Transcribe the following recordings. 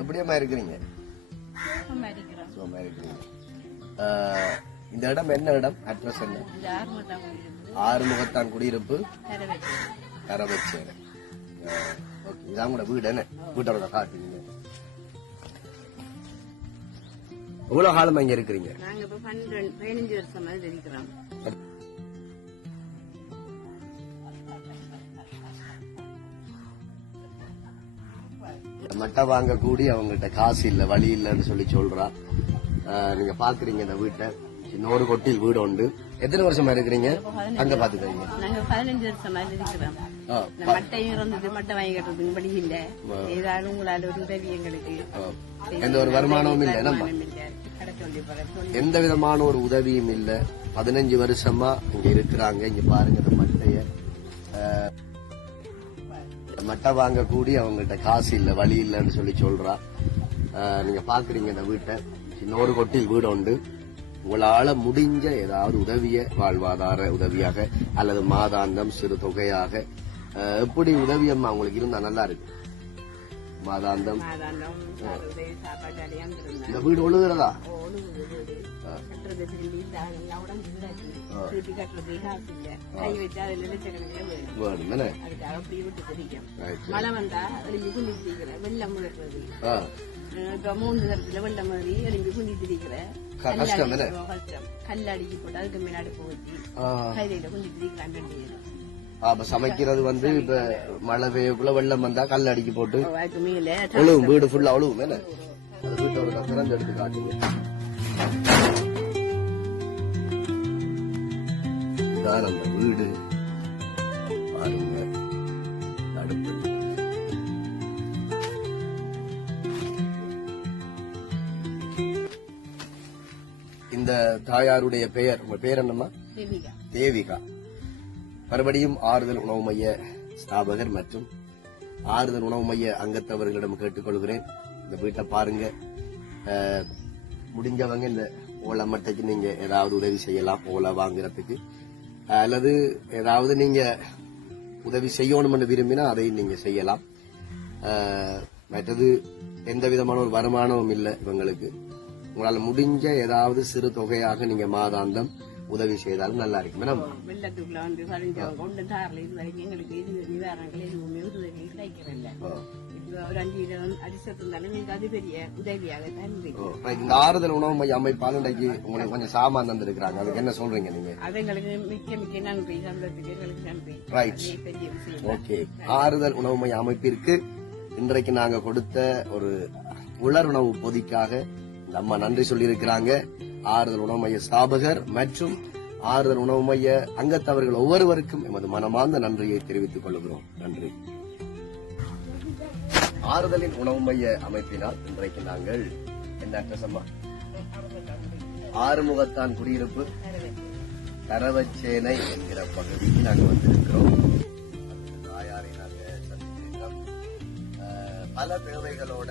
எப்படியம்மா இருக்கிறீங்க? இந்த இடம் என்ன இடம்? அட்ரஸ் என்ன? ஆறுமுகத்தான் குடியிருப்பு கரவச்சேரி. இதான் கூட வீடு என்ன? வீட்டோட காட்டுங்க. எவ்வளவு காலமா இங்க இருக்கிறீங்க? நாங்க இப்ப 15 வருஷமா இருக்கிறோம். மட்டை வாங்க கூடி அவங்ககிட்ட காசு இல்ல, வழி இல்லன்னு சொல்லி சொல்றா. நீங்க பாக்குறீங்க இந்த வீட்டை. இன்னொரு கொட்டில் வீடு உண்டு. எத்தனை வருஷமா இருக்கிறீங்க அங்க? பாத்துக்கிறீங்க. நாங்க 15 வருஷமா இருக்கிறோம். மட்டையும் இருந்தது, மட்டை வாங்கி கட்டுறதுக்கு படி இல்ல. ஏதாவது உங்களால ஒரு உதவி எங்களுக்கு. எந்த ஒரு வருமானமும் இல்ல, நம்ம எந்த விதமான ஒரு உதவியும் இல்ல. 15 வருஷமா இங்க இருக்கிறாங்க. இங்க பாருங்க இந்த மட்டைய. மட்டை வாங்க கூடி அவங்ககிட்ட காசு இல்ல, வழி இல்லன்னு சொல்லி சொல்றா. நீங்க பாக்குறீங்க இந்த வீட்டை. இன்னொரு கொட்டில் வீடு உண்டு. உங்களால முடிஞ்ச ஏதாவது உதவிய, வாழ்வாதார உதவியாக அல்லது மாதாந்தம் சிறு தொகையாக எப்படி உதவியம்மா உங்களுக்கு இருந்தா நல்லா இருக்கு. மாதாந்தம் இந்த வீடு ஒழுகுறதா? மழை வந்தா வெள்ளம் இப்ப 3 தரத்துல வெள்ளம் மாதிரி எரிஞ்சு குந்தி திரிக்கிற கஷ்டம். கல் அடிக்கி போட்டு அதுக்கு மேல அடுப்பு வச்சு கையில குந்தி திரிக்கிறான். அப்ப சமைக்கிறது வந்து இப்ப மழை பெய்யக்குள்ள வெள்ளம் வந்தா கல் அடிக்கி போட்டு ஒழுவும், வீடு ஃபுல்லா ஒழுவும். அது வீட்டோட திறந்து எடுத்து காட்டுங்க. இதான் அந்த வீடு பாருங்க. அடுப்பு இந்த தாயாருடைய பெயர், உங்க பேர் என்னம்மா? தேவிகா. மறுபடியும் ஆறுதல் உணவு மைய ஸ்தாபகர் மற்றும் ஆறுதல் உணவு மைய அங்கத்தவர்களிடம் கேட்டுக்கொள்கிறேன். இந்த வீட்டை பாருங்க. முடிஞ்சவங்க இந்த ஓலை மட்டைக்கு நீங்க ஏதாவது உதவி செய்யலாம். ஓலை வாங்குறதுக்கு அல்லது ஏதாவது நீங்க உதவி செய்யணும்னு விரும்பினா அதையும் நீங்க செய்யலாம். மற்றது எந்த விதமான ஒரு வருமானமும் இல்லை இவங்களுக்கு. உங்களால முடிஞ்ச ஏதாவது சிறு தொகையாக நீங்க மாதாந்தம் உதவி செய்தாலும் நல்லா இருக்கும். வெள்ளத்துக்குள்ள வந்து கொண்டு தாரில் இது வரைக்கும் எங்களுக்கு நிவாரணங்கள் எதுவுமே உதவி கிடைக்கிறதில்ல. ஒரு 5 அரிசத்து இருந்தாலும் அது பெரிய உதவியாக தான். இந்த ஆறுதல் உணவு மைய அமைப்பால் இன்றைக்கு உங்களுக்கு கொஞ்சம் சாமான் தந்திருக்கிறாங்க. அதுக்கு என்ன சொல்றீங்க நீங்க? அது எங்களுக்கு மிக்க நன்றி. எங்களுக்கு நன்றி. Right, okay. ஆறுதல் உணவு மைய அமைப்பிற்கு இன்றைக்கு நாங்க கொடுத்த ஒரு உலருணவு பொதிக்காக அம்மா நன்றி சொல்லி இருக்கிறாங்க. ஆறுதல் உணவு மைய ஸ்தாபகர் மற்றும் ஆறுதல் உணவு மைய அங்கத்தவர்கள் ஒவ்வொருவருக்கும் எமது மனமார்ந்த நன்றியை தெரிவித்துக் கொள்கிறோம். நன்றி. ஆறுதலின் உணவு மைய அமைப்பினால் இன்றைக்கு நாங்கள் என்ன அட்ரஸ் அம்மா? ஆறுமுகத்தான் குடியிருப்பு கரவச்சேனை என்கிற பகுதிக்கு நாங்கள் வந்திருக்கிறோம். தாயாரை நாங்கள் சந்திக்கிறோம். பல தேவைகளோட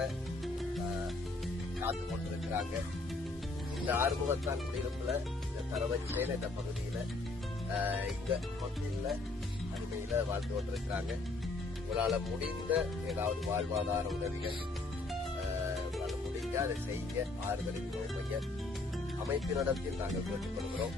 காத்து கொண்டிருக்கிறாங்க. இந்த ஆறுமுகத்தான் குடியிருப்புல இந்த கரவச்சேனை இந்த பகுதியில இந்த மக்கள்ல அருமையில வாழ்ந்து கொண்டிருக்கிறாங்க. உங்களால முடிந்த ஏதாவது வாழ்வாதார உதவிகள் உங்களால முடிஞ்ச அதை செய்ய ஆறுதலின் மைய அமைப்பினிடத்தில் நாங்கள் கேட்டுக்கொள்கிறோம்.